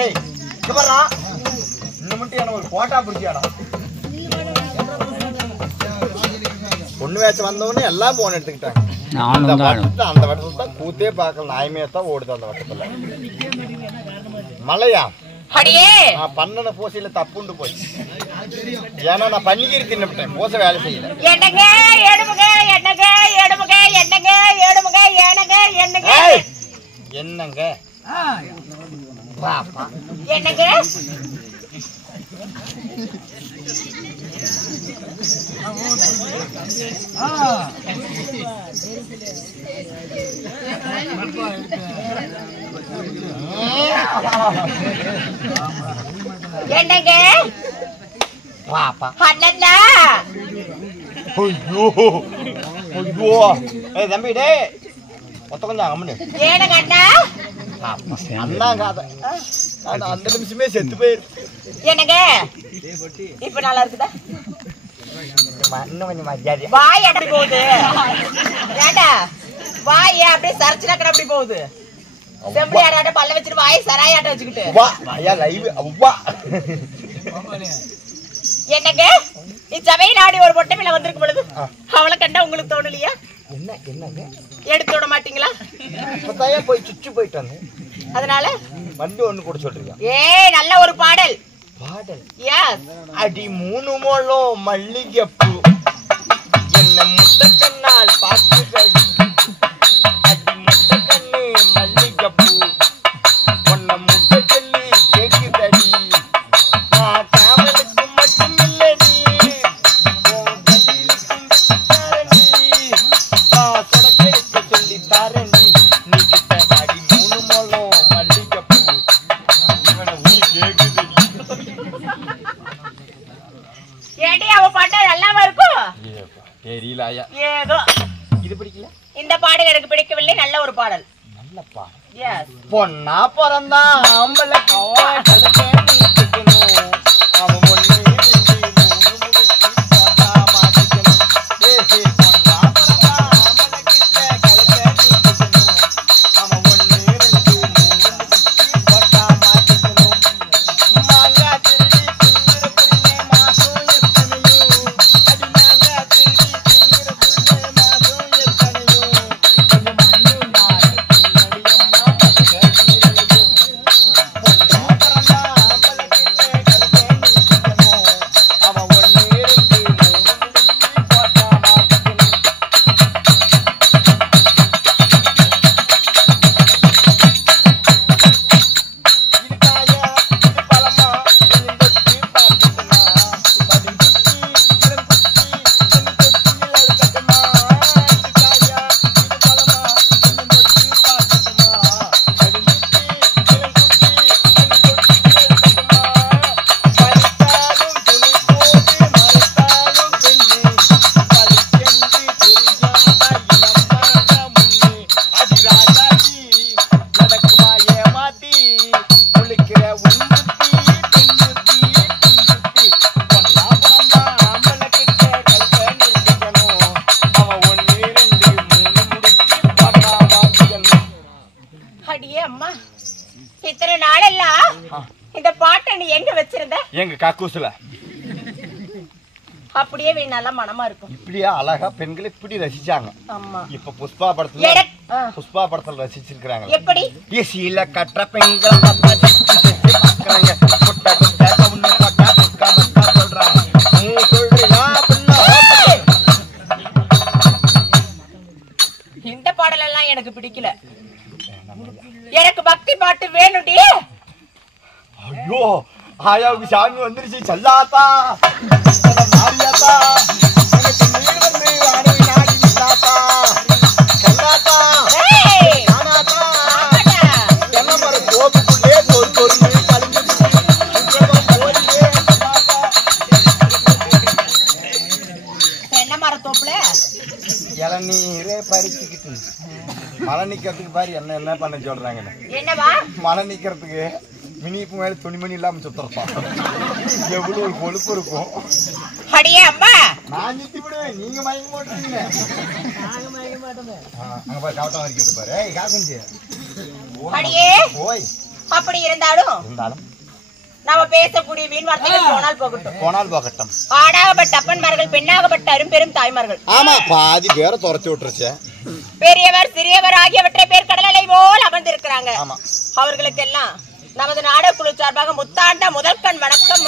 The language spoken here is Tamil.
ஏய் இங்க பாரா இன்னும் மட்டும் என்ன ஒரு போட்டா பிடிச்சியாடா பொண்ணு வேச்ச வந்தவனே எல்லாம் போன் எடுத்துக்கிட்டாங்க அந்த வட்டத்துல தான் கூத்தே பார்க்கல நாயமே தான் ஓடுது அந்த வட்டத்துல மலையா அடியே பண்ணன பூசையில தப்புண்டு போய் ஏன்னா நான் பன்னிக்கறி தின்னுட்டேன் பூசை வேலை செய்யல என்னங்க எடுமுக என்னங்க எடுமுக என்னங்க எடுமுக என்னங்க என்னங்க என்னங்க பாப்பா என்னங்க என்னங்க பாப்பா அண்ணா ஐயோ ஐயோ ஏய் தம்பி டேய் ஒத்த கொஞ்சம் அம்மனு ஏனுங்க அண்ணா அண்ணாங்க அந்த நிமிஷமே செத்து போயிரு என்னங்க இப்ப நல்லா இருக்குதா இன்னும் கொஞ்சம் மரியாதை வாய் அப்படி போகுது ஏண்டா வாய் அப்படியே சரச்சுனாக்கட அப்படி போகுது செம்பியாடாட்ட பல்ல வச்சுட்டு வாய் சராயாட்ட வச்சுக்கிட்டு வா ஐயா லைவ் வா என்னங்க இச்சபையில் ஆடி ஒரு பொட்டை பிள்ளை வந்திருக்கும் பொழுது அவளை கண்டா உங்களுக்கு தோணலையா என்ன என்னங்க எடுத்து விட மாட்டீங்களா இப்பதாயா போய் சுற்றி போயிட்டு வந்தேன் அதனால வண்டி ஒண்ணு கூட சொல்றீங்க ஏய் நல்ல ஒரு பாடல் பாடல் எஸ் அடி 3 முழம் மல்லிகைப்பூ என்ன முட்டக்கண்ணால் பார்த்துக்கடி அடி முட்டக்கண்ணு மல்லிகைப்பூ உன்னை முட்டை சொல்லி கேக்குதடி நான் காமலுக்கு மட்டும் இல்லடி உன் கட்டிலுக்கும் தாரண்டி நான் சொடக்கெடுக்க சொல்லி தாரண்டி நீ கிட்ட அடி 3 முழம் மல்லிகைப்பூ இவனை ஊ கேக்குதடி ஏடி அவ பாட்டா நல்லாவா இருக்கும் தெரியல ஐயா ஏதோ இது பிடிக்கல இந்த பாடல் எனக்கு பிடிக்கவில்லை நல்ல ஒரு பாடல் நல்ல பாடல் எஸ் பொண்ணா பிறந்தா ஆம்பளை கழுத்தை நீட்டிக்கணும் அவன் ஒண்ணு பொண்ணா பிறந்தா ஆம்பளை கிட்ட கழுத்தை நீட்டிக்கணும் அவன் 1 2 3 போட்டா மாட்டிக்கணும் மாங்கா திருடி திங்கிற புள்ளே மாசம் எத்தனையோ அடி மாங்கா திருடி திங்கிற புள்ளே மாசம் எத்தனையோ கொஞ்சம் மண்ணு நாடு பின்னடியம்மா மதுரை பொண்ணா பிறந்தா ஆம்பளை கிட்ட கழுத்தை நீட்டிக்கணும் அவன் 1 2 3 போட்டா மாட்டிக்கணும் இதுக்காயா இது பழமா கொஞ்சம் தொட்டு பார்த்துக்கமா படி குட்டி இளம் குட்டி கொஞ்சம் தொட்டு அழுக்கட்டுமா இதுக்காயா இது பழமா கொஞ்சம் தொட்டு பார்த்துக்கமா படி குட்டி இளம் குட்டி கொஞ்சம் தொட்டு அழுக்கட்டுமா பறித்தாலும் துணி போட்டு மறைத்தாலும் பெண்ணு பளிச்சென்று தெரியாத இனமாக முன்னே அடி ராஜாஜி நடக்குமா ஏமாத்தி குளிக்கிற உன்புத்தி பெண்புத்தி பின்புத்தி பொண்ணா பிறந்தா ஆம்பளை கிட்ட கழுத்தை நீட்டிக்கணும் அவன் 1 2 3 முடிச்சு போட்டா மாட்டிக்கணும் அடியே அம்மா இத்தனை நாளெல்லாம் இந்த பாட்டை நீ எங்க வச்சிருந்த எங்க கக்கூசுல அப்படியே நீ நல்ல மனமா இருக்கும் இப்படியா அழகா பெண்களை இப்படி ரசிச்சாங்க ஆமா இப்ப புஷ்பா படத்துல புஷ்பா படத்துல ரசிச்சிருக்காங்க எப்படி ஏசியில கற்ற பெண்களை பாக்குறாங்க குட்டை குட்டை கவுன்னு போட்டா புக்கா மக்கா சொல்றாங்க நீ சொல்றியா அப்படின்னா இந்த பாடல் எல்லாம் எனக்கு பிடிக்கல எனக்கு பக்தி பாட்டு வேணும்டி ஐயோ ஆயாவுக்கு சாமி வந்துருச்சு சல்லாத்தா மாரியாத்தா எனக்கு நீர் வந்து அணை நாடி இல்லாத்தா சல்லாத்தா ஏய் நானாத்தா ஆமாடா. தென்னை மரம் தோப்புக்குள்ளே ஒரு பொருள் கழிஞ்சிருச்சு போயிலே சல்லாத்தா தென்னை மரத்தோப்புல இளநீரே பறிச்சுக்கிட்டு மழை நிக்கிறதுக்கு பாரு என்ன பண்ண சொல்றாங்கன்னு என்னவா மழை நிக்கிறதுக்கு மினிப்பு மேல துணிமணி இல்லாம சுத்தறப்பா எவ்வளவு ஒரு கொழுப்பு இருக்கும் அடியே அம்மா நான் நித்தி விடுவேன் நீங்க மயங்க மாட்டீங்க அங்க பாரு கவட்டம் வரைக்கும் பாரு ஏய் காக்குஞ்சு அடியே ஓய் அப்படி இருந்தாலும் நாம பேசக்கூடிய வீண் வார்த்தைகள் போனால் போகட்டும். ஆணாகப்பட்ட அப்பன்மார்கள், பெண்ணாகப்பட்ட அரும்பெரும் தாய்மார்கள். ஆமா, பாதி பேரை துரத்தி விட்டுருச்சு. பெரியவர் சிறியவர் ஆகியவற்றை பேர் கடலை போல் அமர்ந்திருக்கிறாங்க. அவர்களுக்கெல்லாம் நமது நாடக குழு சார்பாக முத்தாண்ட முதல் கண் வணக்கம்.